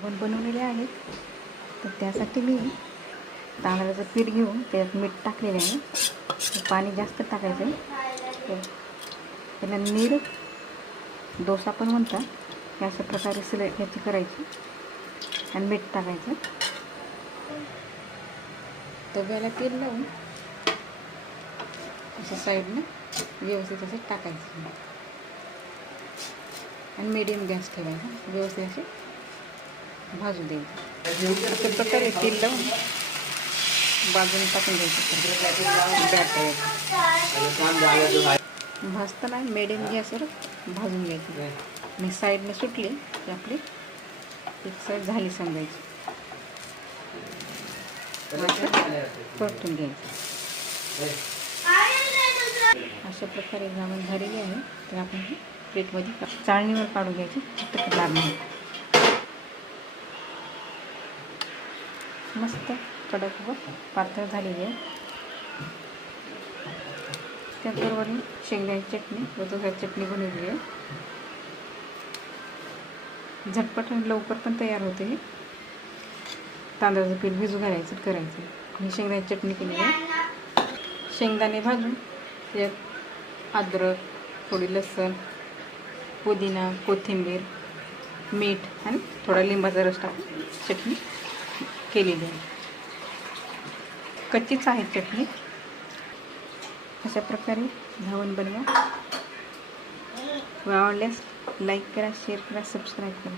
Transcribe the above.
घावण बनवलेले आहेत. तर त्यासाठी मी तांदळाचं पीठ घेऊन त्यात मीठ टाकलेले आहे. पाणी जास्त टाकायचं आहे. त्याला नीर डोसा पण म्हणतात. हे अशा प्रकारे याची करायची आणि मीठ टाकायचं. तव्याला तेल लावून असं साईडनं व्यवस्थित असं टाकायचं आणि मीडियम गॅस ठेवायचा. व्यवस्थित असे भाजू द्यायचं. अशा प्रकारे तेल लावून बाजून टाकून द्यायचं. भाजताना मीडियम गॅसवर भाजून घ्यायचं. आणि साईडने सुटले की आपली एक साईड झाली समजायची. परतून घ्यायचं. अशा प्रकारे घावण झालेली आहे. तर आपण प्लेटमध्ये चाळणीवर काढून घ्यायची. लागणार नाही. मस्त कडक व पातळ झालेली आहे. त्याचबरोबर शेंगदाण्याची चटणी व दुधाची चटणी बनवली आहे. झटपट आणि लवकर पण तयार होते. हे तांदळाचं पीठ भिजू घालायचं करायचं. ही शेंगदाण्याची चटणी केली आहे. शेंगदाणे भाजून त्यात अद्रक, थोडी लसूण, पुदिना, कोथिंबीर, मीठ आणि थोडा लिंबाचा रस टाकून चटणी केलेली आहे. कच्चीच आहे चटणी. अशा प्रकारे घावण बनवा. आवडल्यास लाईक करा, शेअर करा, सबस्क्राईब करा.